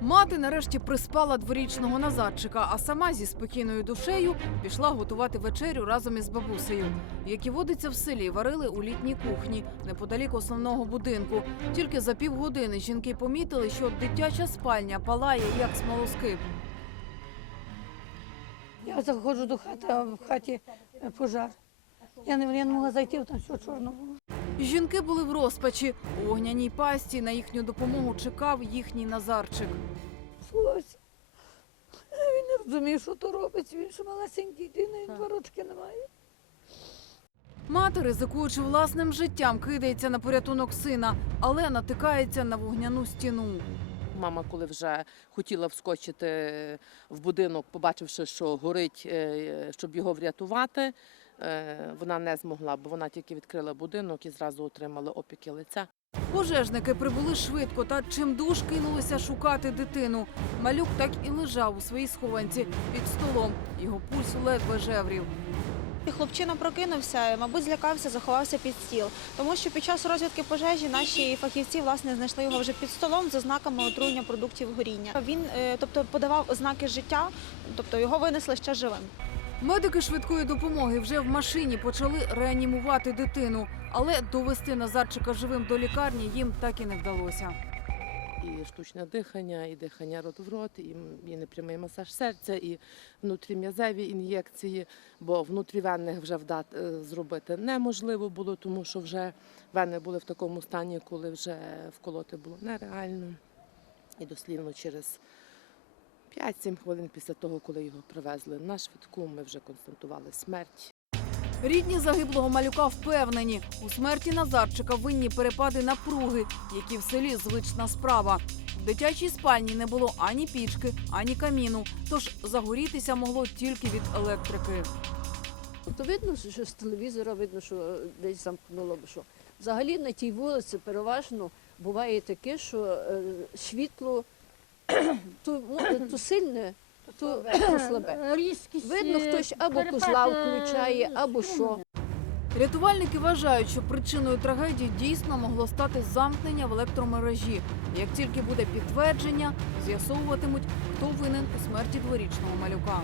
Мати нарешті приспала дворічного назадчика, а сама зі спокійною душею пішла готувати вечерю разом із бабусею. Як і водиться в селі, варили у літній кухні неподалік основного будинку. Тільки за півгодини жінки помітили, що дитяча спальня палає як смолоскип. Я заходжу до хати, а в хаті пожар. Я не, я не могла зайти, там все чорно було. Жінки були в розпачі. У огняній пасті на їхню допомогу чекав їхній назарчик. Слухайся. Він не розумів, що то робить. Він ще малесенький дитина, він два рочки немає. Мати, ризикуючи власним життям, кидається на порятунок сина, але натикається на вогняну стіну. Мама, коли вже хотіла вскочити в будинок, побачивши, що горить, е, щоб його врятувати, вона не змогла, бо вона тільки відкрила будинок і зразу отримала опіки лиця. Пожежники прибули швидко та чимдуж кинулися шукати дитину. Малюк так і лежав у своїй схованці під столом. Його пульс ледве жеврів. Хлопчина прокинувся, мабуть, злякався, заховався під стіл, тому що під час розвідки пожежі наші фахівці власне знайшли його вже під столом з ознаками отруєння продуктів горіння. Він, е, тобто, подавав ознаки життя, тобто його винесли ще живим. Медики швидкої допомоги вже в машині почали реанімувати дитину, але довести Назарчика живим до лікарні їм так і не вдалося. І штучне дихання, і дихання рот в рот, і, і непрямий масаж серця, і внутрім'язеві ін'єкції, бо внутрівенних вже вдати, е, зробити неможливо було, тому що вже вени були в такому стані, коли вже вколоти було нереально. І дослівно через 5-7 хвилин після того, коли його привезли на швидку, ми вже констатували смерть. Рідні загиблого малюка впевнені, у смерті Назарчика винні перепади напруги, які в селі звична справа. В дитячій спальні не було ані пічки, ані каміну, тож загорітися могло тільки від електрики. То видно, що з телевізора видно, що десь замкнуло б що. Взагалі на тій вулиці переважно буває таке, що е, світло то, мо- то сильне, ту, то слабе. Видно, хтось або козла включає, або що. Рятувальники вважають, що причиною трагедії дійсно могло стати замкнення в електромережі. Як тільки буде підтвердження, з'ясовуватимуть, хто винен у смерті дворічного малюка.